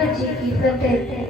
Ganga Ji ki fateh.